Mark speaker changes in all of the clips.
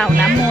Speaker 1: เต่าน้ำ
Speaker 2: ม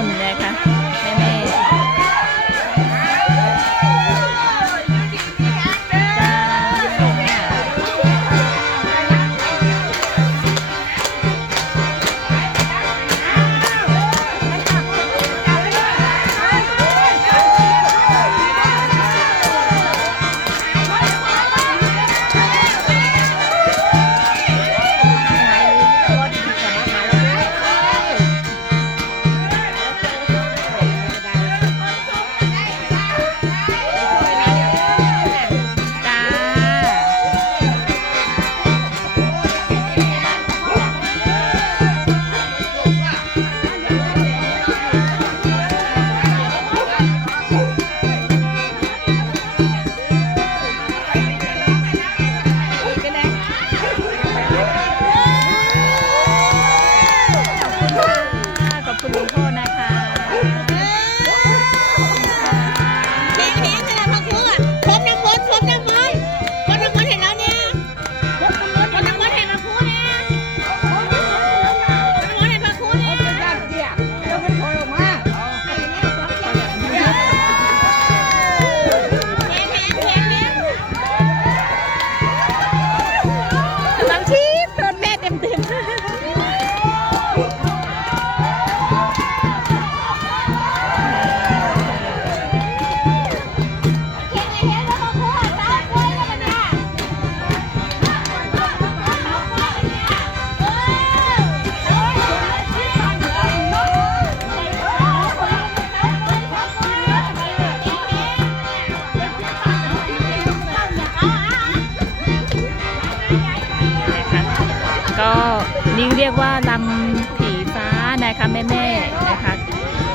Speaker 2: ำ
Speaker 1: ผีฟ้านะคะแม่แม่นะคะ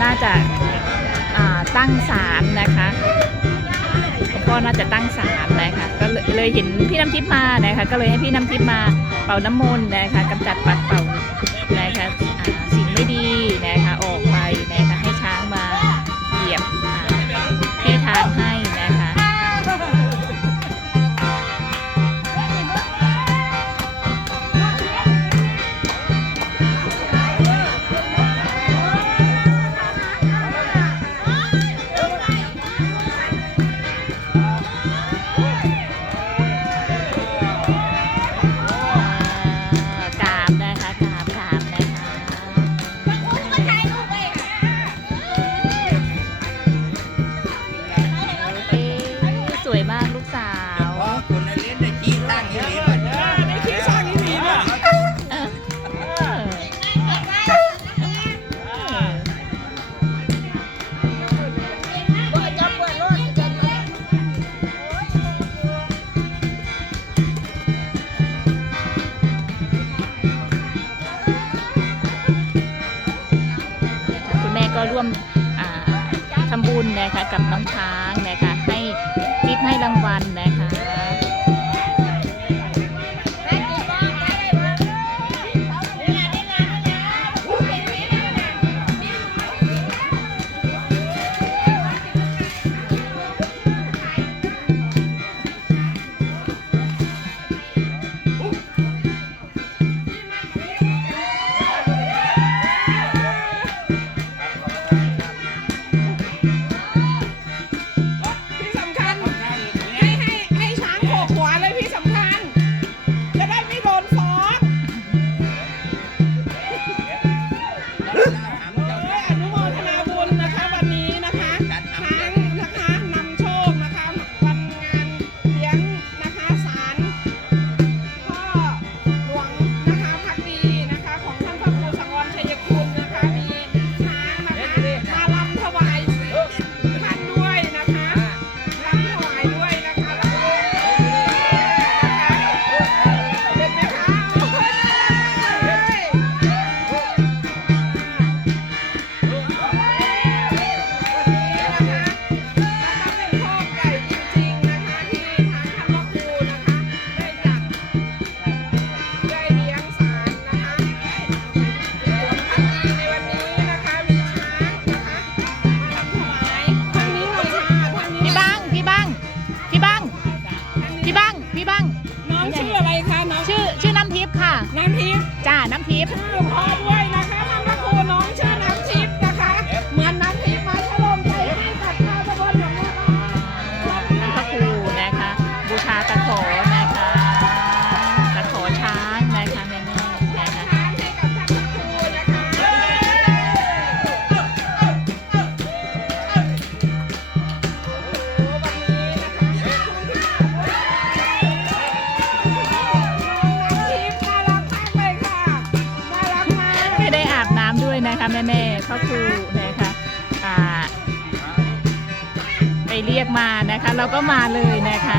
Speaker 1: น่าจะตั้งสามนะคะก็น่าจะตั้งสาลนะคะก็เลยเห็นพี่น้ำทิพย์มานะคะ ก็เลยให้พี่น้ำทิพย์มาเป่าน้ำมนต์นะคะกำจัดปัดเป่านะคะสิ่งไม่ดีนะคะ มทำบุญนะคะกับน้องช้างนะคะให้ทิปให้รางวัล
Speaker 3: บ นะคะแม่
Speaker 1: แม่พ่อครูนะคะไปเรียกมานะคะ เราก็มาเลยนะคะ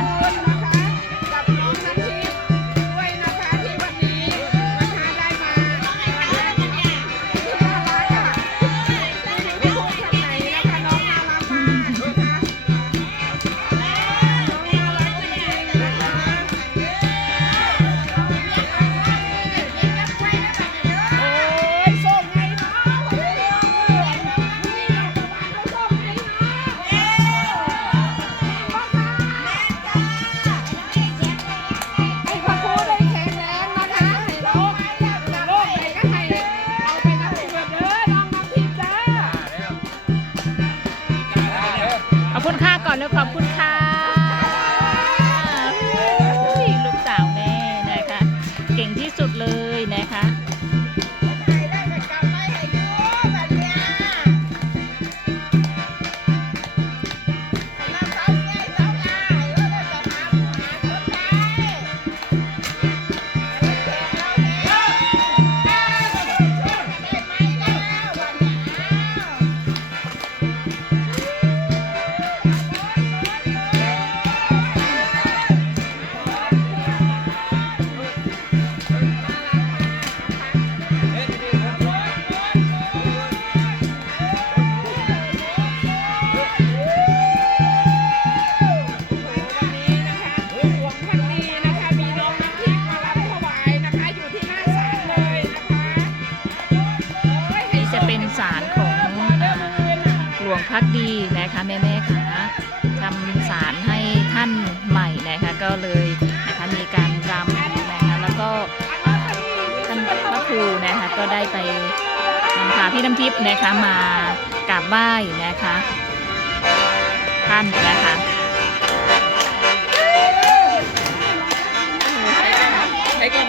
Speaker 3: วงพักดีนะ
Speaker 1: คะแม่ๆค่ะทำสารให้ท่านใหม่นะคะก็เลยนะคะมีการรำนะคะแล้วก็ท่านพระครูนะคะก็ได้ไปนำพาพี่น้ำทิพย์นะคะมากราบไหว้นะคะท่านนะคะใช้กัน